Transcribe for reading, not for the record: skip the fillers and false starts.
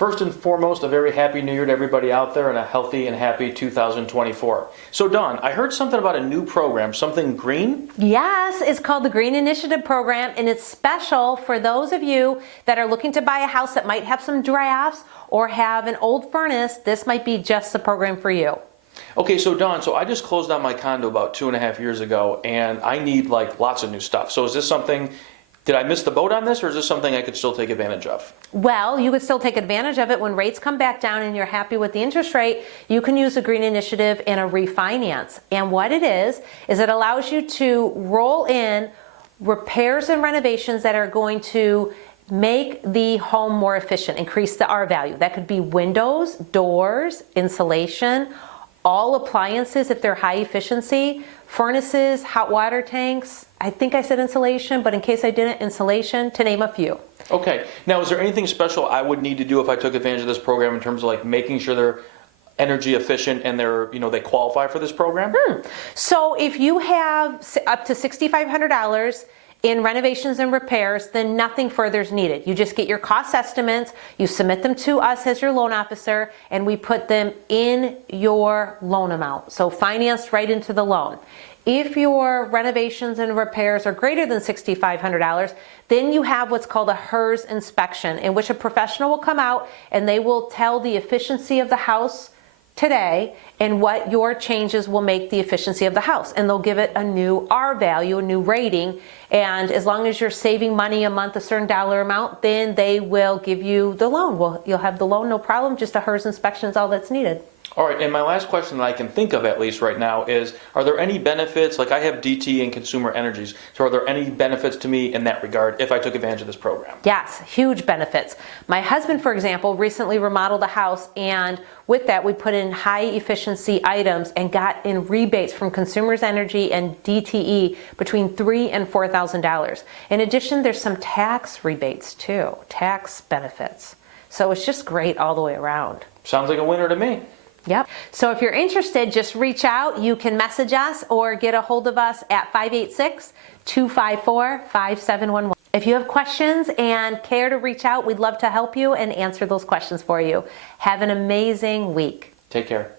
First and foremost, a very happy new year to everybody out there and a healthy and happy 2024. So Dawn, I heard something about a new program, something green? Yes, it's called the Green Initiative Program, and it's special for those of you that are looking to buy a house that might have some drafts or have an old furnace. This might be just the program for you. Okay, so Dawn, I just closed on my condo about 2.5 years ago, and I need like lots of new stuff. So is this something, did I miss the boat on this, or is this something I could still take advantage of? Well, you could still take advantage of it when rates come back down and you're happy with the interest rate. You can use the Green Initiative in a refinance. And what it is it allows you to roll in repairs and renovations that are going to make the home more efficient, increase the R value. That could be windows, doors, insulation, all appliances if they're high efficiency, furnaces, hot water tanks. I think I said insulation, but in case I didn't, insulation, to name a few. Okay. Now, is there anything special I would need to do if I took advantage of this program in terms of like making sure they're energy efficient and they're, they qualify for this program? So if you have up to $6,500 in renovations and repairs, then nothing further is needed. You just get your cost estimates, you submit them to us as your loan officer, and we put them in your loan amount. So financed right into the loan. If your renovations and repairs are greater than $6,500, then you have what's called a HERS inspection, in which a professional will come out and they will tell the efficiency of the house today and what your changes will make the efficiency of the house. And they'll give it a new R value, a new rating. And as long as you're saving money a month, a certain dollar amount, then they will give you the loan. Well, you'll have the loan, no problem. Just a HERS inspection is all that's needed. All right, and my last question that I can think of at least right now is, are there any benefits, like I have DT and Consumer Energies, so are there any benefits to me in that regard if I took advantage of this program? Yes, huge benefits. My husband, for example, recently remodeled a house, and with that we put in high efficiency items and got in rebates from Consumers Energy and DTE between $3,000 and $4,000. In addition, there's some tax rebates too, tax benefits. So it's just great all the way around. Sounds like a winner to me. Yep. So if you're interested, just reach out. You can message us or get a hold of us at 586-254-5711. If you have questions and care to reach out, we'd love to help you and answer those questions for you. Have an amazing week. Take care.